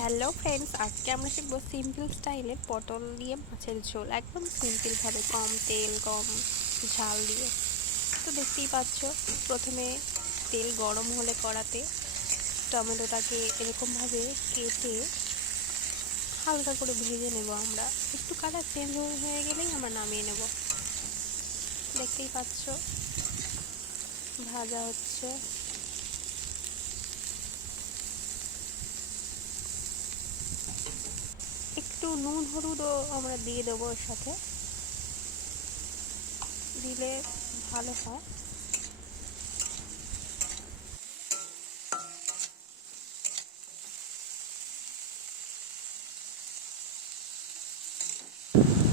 Hello friends, আজকে আমরা শিখবো সিম্পল স্টাইলে পটল দিয়ে মাছের ঝোল। একদম সিম্পলভাবে, কম তেল কম ঝাল দিয়ে। তো দেখতেই পাচ্ছ, প্রথমে তেল গরম হলে কড়াতে টমেটোটাকে এরকমভাবে কেটে হালকা করে ভেজে নেব। আমরা একটু কালার চেঞ্জ হয়ে গেলেই আমরা নামিয়ে নেব। দেখতেই পাচ্ছ ভাজা হচ্ছে। একটু নুন হলুদও আমরা দিয়ে দেবো এর সাথে, দিলে ভালো হয়।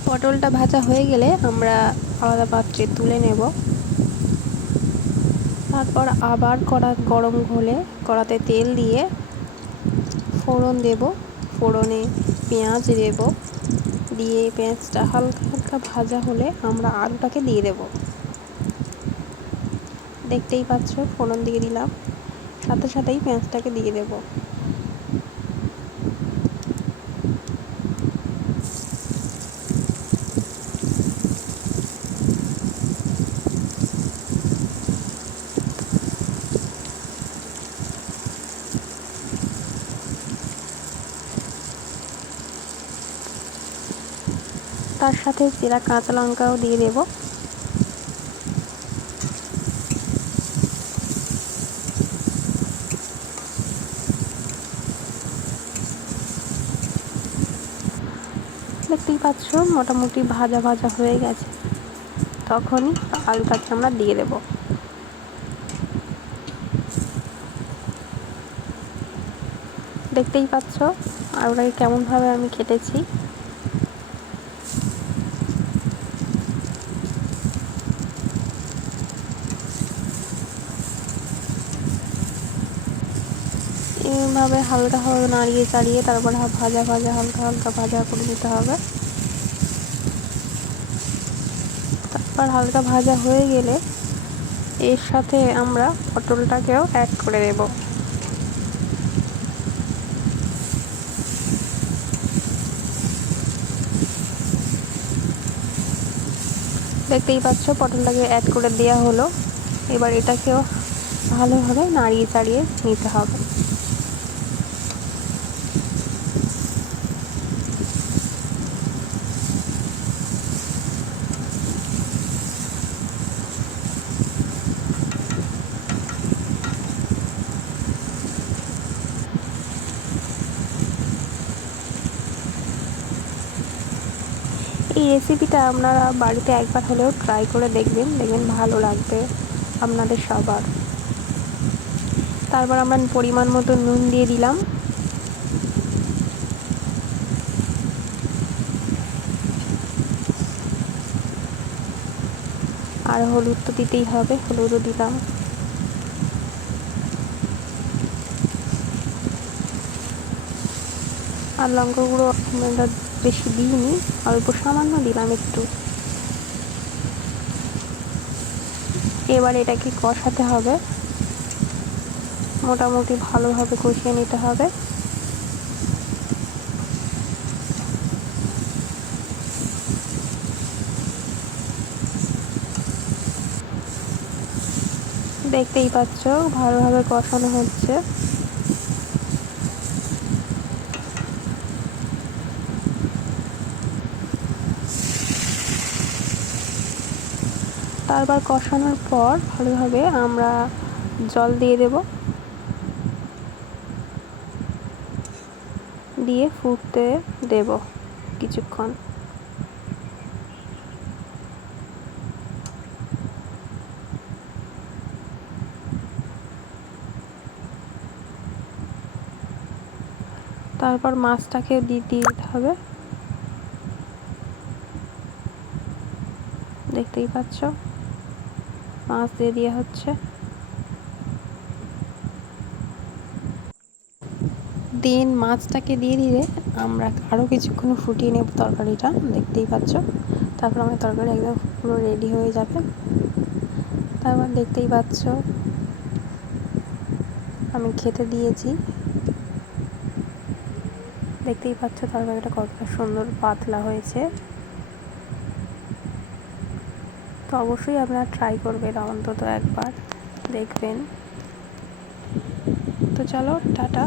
পটলটা ভাজা হয়ে গেলে আমরা আলাদা পাত্রে তুলে নেব। তারপর আবার কড়া গরম হলে কড়াতে তেল দিয়ে ফোড়ন দেব। ফোড়নে পেঁয়াজ দেব, দিয়ে পেঁয়াজটা হালকা হালকা ভাজা হলে আমরা আলুটাকে দিয়ে দেব। দেখতেই পাচ্ছ ফোড়ন দিয়ে দিলাম, সাথে সাথেই পেঁয়াজটাকে দিয়ে দেব। তার সাথে চেরা কাঁচা লঙ্কাও দিয়ে দেব। দেখতেই পাচ্ছ মোটামুটি ভাজা ভাজা হয়ে গেছে, তখনই আলুটাকে আমরা দিয়ে দেব। দেখতেই পাচ্ছ আলুটাকে কেমনভাবে আমি কেটেছি। এইভাবে হালকা হালকা নাড়িয়ে চাড়িয়ে তারপর ভাজা ভাজা হালকা হালকা ভাজা করে নিতে হবে। তারপর হালকা ভাজা হয়ে গেলে এর সাথে আমরা পটলটাকেও অ্যাড করে দেব। দেখতেই পাচ্ছ পটলটাকে অ্যাড করে দেওয়া হলো। এবার এটাকেও ভালোভাবে নাড়িয়ে চাড়িয়ে নিতে হবে। এই রেসিপিটা আপনারা বাড়িতে একবার হলেও ট্রাই করে দেখবেন, দেখবেন ভালো লাগবে আপনাদের সবার। তারপর আমরা পরিমাণ মতো নুন দিয়ে দিলাম। আর হলুদ তো দিতেই হবে, হলুদও দিলাম। আর লঙ্কা গুঁড়ো আমরা বেশি দিইনি, অল্প সামান্য দিলাম একটু। এবার এটাকে কষাতে হবে, মোটামুটি ভালোভাবে কষিয়ে নিতে হবে। দেখতেই পাচ্ছ ভালোভাবে কষানো হচ্ছে। তারপর কষানোর পর ভালোভাবে আমরা জল দিয়ে দেব, দিয়ে ফুটতে দেব কিছুক্ষণ। তারপর মাছটাকে দিয়ে দিতে হবে। দেখতেই পাচ্ছ মাছ দিয়ে দেওয়া হচ্ছে। দেন মাছটাকে দিয়ে দিলে আমরা আরও কিছুক্ষণ ফুটিয়ে নেব তরকারিটা। দেখতেই পাচ্ছ তারপর আমার তরকারি একদম পুরো রেডি হয়ে যাবে। তারপর দেখতেই পাচ্ছ আমি খেতে দিয়েছি। দেখতেই পাচ্ছ তরকারিটা কতটা সুন্দর পাতলা হয়েছে। তো অবশ্যই আপনারা ট্রাই করবেন অন্তত একবার, দেখবেন। তো চলো টাটা।